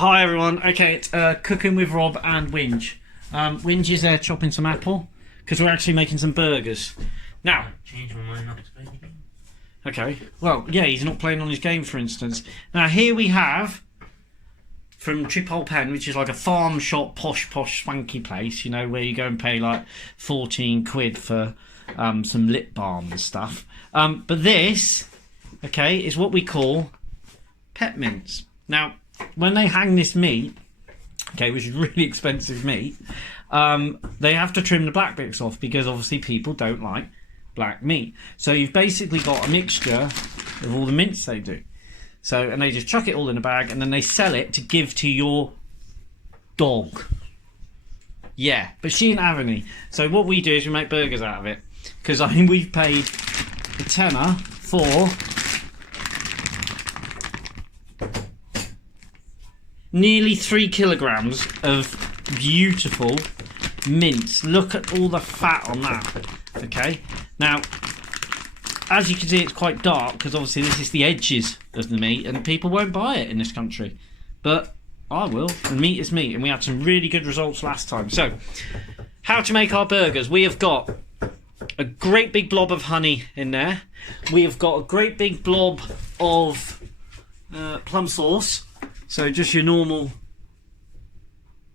Hi everyone. Okay, it's cooking with Rob and Winge. Winge is there chopping some apple because we're actually making some burgers. Now, Change my mind not to play the game. okay. Well, yeah, he's not playing on his game, for instance. Now here we have from Tripole Pen, which is like a farm shop, posh, swanky place. You know, where you go and pay like 14 quid for some lip balm and stuff. But this, okay, is what we call peppermints. Now, when they hang this meat, okay, which is really expensive meat, they have to trim the black bits off because obviously people don't like black meat. So you've basically got a mixture of all the mince they do. So, and they just chuck it all in a bag and then they sell it to give to your dog. Yeah, but she didn't have any. So what we do is we make burgers out of it. Because I mean, we've paid a tenner for nearly 3 kilograms of beautiful mince. Look at all the fat on that. Okay, now as you can see, it's quite dark because obviously this is the edges of the meat and people won't buy it in this country, but I will, and meat is meat, and we had some really good results last time. So how to make our burgers: we have got a great big blob of honey in there, we have got a great big blob of plum sauce. So just your normal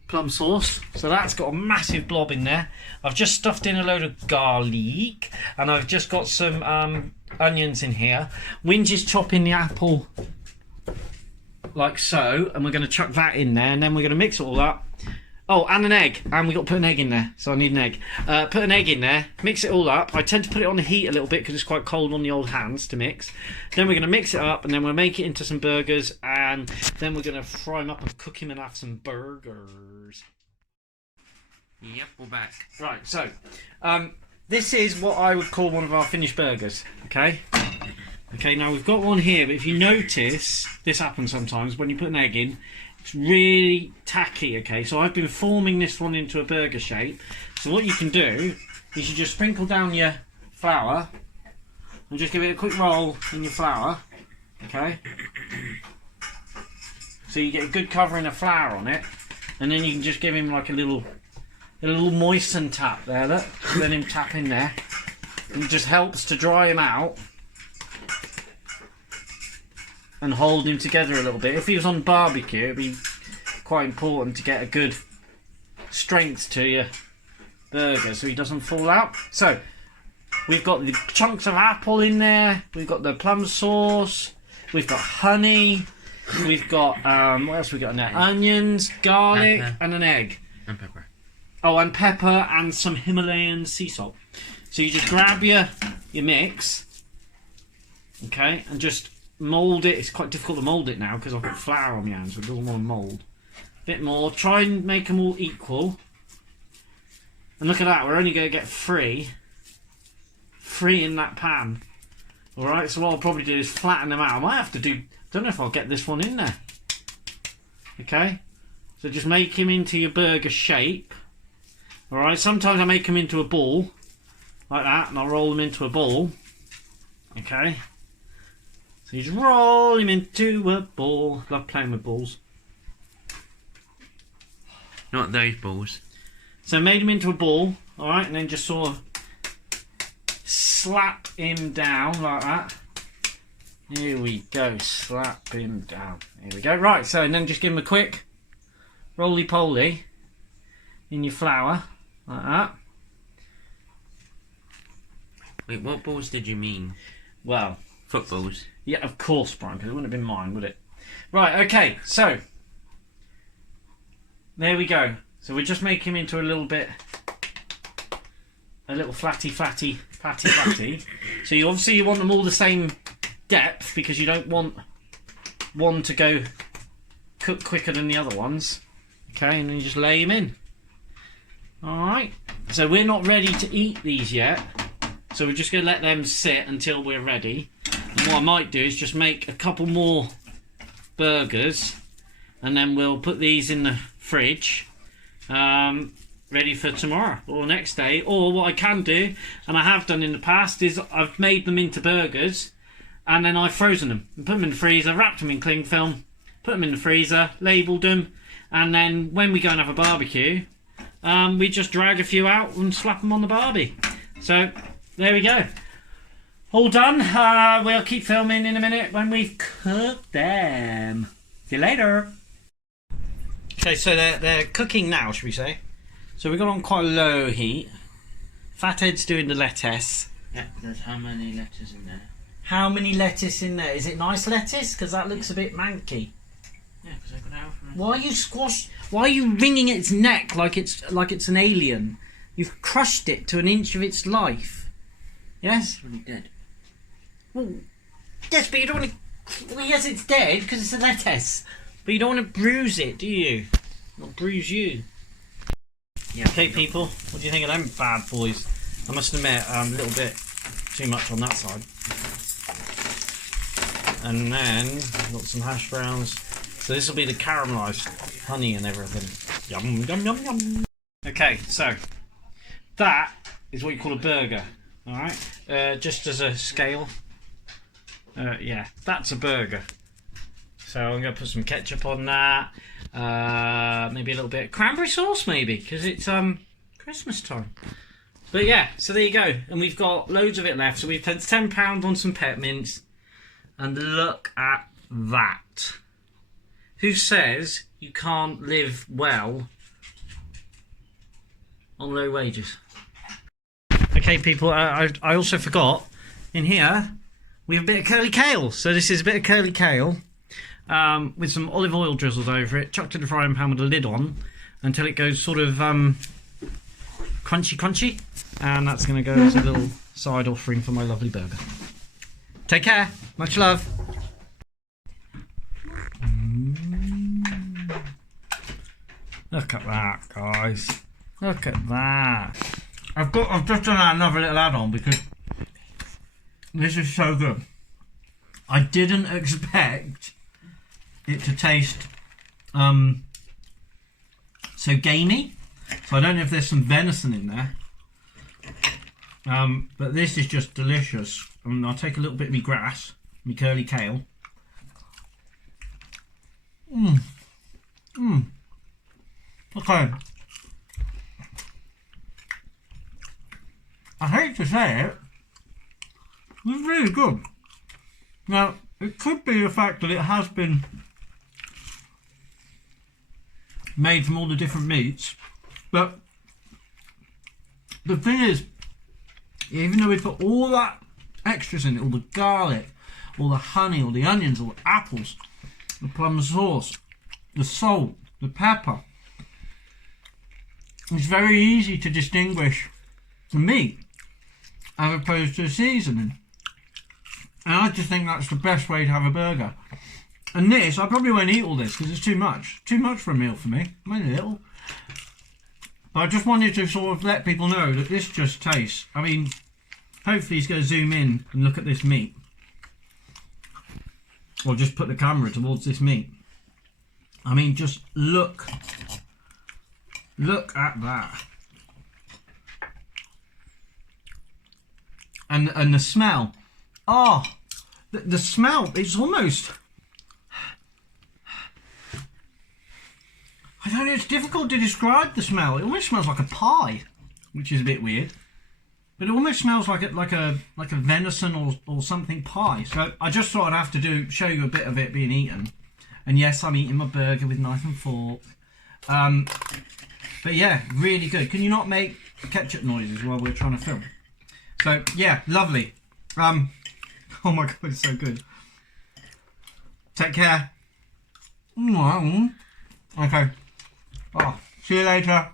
plum sauce. So that's got a massive blob in there. I've just stuffed in a load of garlic, and I've just got some onions in here. Winge is chopping the apple like so, and we're going to chuck that in there, and then we're going to mix it all up. Oh, and an egg, and we got to put an egg in there, so I need an egg. Put an egg in there, mix it all up. I tend to put it on the heat a little bit because it's quite cold on the old hands to mix. Then we're going to mix it up, and then we'll make it into some burgers, and then we're going to fry them up and cook him and have some burgers. Yep, we're back. Right, so this is what I would call one of our finished burgers. Okay. Okay, now we've got one here, but if you notice, this happens sometimes when you put an egg in. It's really tacky, okay? So I've been forming this one into a burger shape. So what you can do is you just sprinkle down your flour and just give it a quick roll in your flour, okay? So you get a good covering of flour on it, and then you can just give him like a little moisten tap there, look. Let him tap in there. And it just helps to dry him out and hold him together a little bit. If he was on barbecue, it'd be quite important to get a good strength to your burger so he doesn't fall out. So we've got the chunks of apple in there, we've got the plum sauce, we've got honey, we've got what else we got in there? Onions, garlic, Pepper. and an egg. And pepper. Oh, and pepper and some Himalayan sea salt. So you just grab your mix, okay, and just mould it. It's quite difficult to mould it now because I've got flour on my hands, so it doesn't want to mould. A bit more. Try and make them all equal. And look at that, we're only going to get three in that pan. Alright, so what I'll probably do is flatten them out. I might have to do, don't know if I'll get this one in there. Okay, so just make him into your burger shape. Alright, sometimes I make them into a ball, like that, and I'll roll them into a ball. Okay. So you just roll him into a ball. Love playing with balls. Not those balls. So made him into a ball, alright, and then just sort of slap him down like that. Here we go, slap him down. Here we go. Right, so and then just give him a quick roly-poly in your flour, like that. Wait, what balls did you mean? Well, Footballs. yeah, of course, Brian, because it wouldn't have been mine, would it? Right, okay, so there we go. So we just make him into a little flatty. So you obviously want them all the same depth because you don't want one to go cook quicker than the other ones. Okay, and then you just lay him in. Alright, so we're not ready to eat these yet. So we're just going to let them sit until we're ready. And what I might do is just make a couple more burgers and then we'll put these in the fridge ready for tomorrow or next day. Or what I can do, and I have done in the past, is I've made them into burgers and then I've frozen them and put them in the freezer, wrapped them in cling film, put them in the freezer, labelled them, and then when we go and have a barbecue, we just drag a few out and slap them on the barbie. So there we go. All done. We'll keep filming in a minute when we've cooked them. See you later. Okay, so they're cooking now, should we say? So we got on quite a low heat. Fathead's doing the lettuce. Yeah, there's how many letters in there? How many lettuce in there? Is it nice lettuce? Because that looks a bit manky. Yeah, because I got out from it. Why are you Why are you wringing its neck like it's an alien? You've crushed it to an inch of its life. Yes. It's really dead. Well, yes, but you don't want to. Well, yes, it's dead because it's a lettuce. But you don't want to bruise it, do you? Not bruise you. Yeah. Okay, people, what do you think of them bad boys? I must admit, a little bit too much on that side. And then I've got some hash browns. So this will be the caramelised honey and everything. Yum, yum, yum, yum. Okay, so that is what you call a burger. All right, just as a scale. Yeah, that's a burger. So I'm going to put some ketchup on that. Maybe a little bit of cranberry sauce, maybe, because it's Christmas time. But yeah, so there you go. And we've got loads of it left. So we've spent £10 on some peppermints. And look at that. Who says you can't live well on low wages? Okay, people, I also forgot, in here, we have a bit of curly kale. So this is a bit of curly kale with some olive oil drizzled over it, chucked in the frying pan with a lid on until it goes sort of crunchy. And that's going to go as a little side offering for my lovely burger. Take care. Much love. Look at that, guys. Look at that. I've just done another little add-on because this is so good. I didn't expect it to taste so gamey. So I don't know if there's some venison in there. But this is just delicious. And I'll take a little bit of my grass, my curly kale. Okay. I hate to say it, it's really good. Now, it could be the fact that it has been made from all the different meats, but the thing is, even though we put all that extras in it, all the garlic, all the honey, all the onions, all the apples, the plum sauce, the salt, the pepper, it's very easy to distinguish the meat as opposed to the seasoning. And I just think that's the best way to have a burger. And this, I probably won't eat all this because it's too much. Too much for a meal for me. Only a little. But I just wanted to sort of let people know that this just tastes. I mean, hopefully he's going to zoom in and look at this meat. Or just put the camera towards this meat. I mean, just look. Look at that. And the smell. Oh, the smell, it's almost... I don't know, it's difficult to describe the smell. It almost smells like a pie, which is a bit weird. But it almost smells like a venison or something pie. So I just thought I'd have to show you a bit of it being eaten. And yes, I'm eating my burger with knife and fork. But yeah, really good. Can you not make ketchup noises while we're trying to film? So yeah, lovely. Oh my god, it's so good. Take care. Okay. Oh, see you later.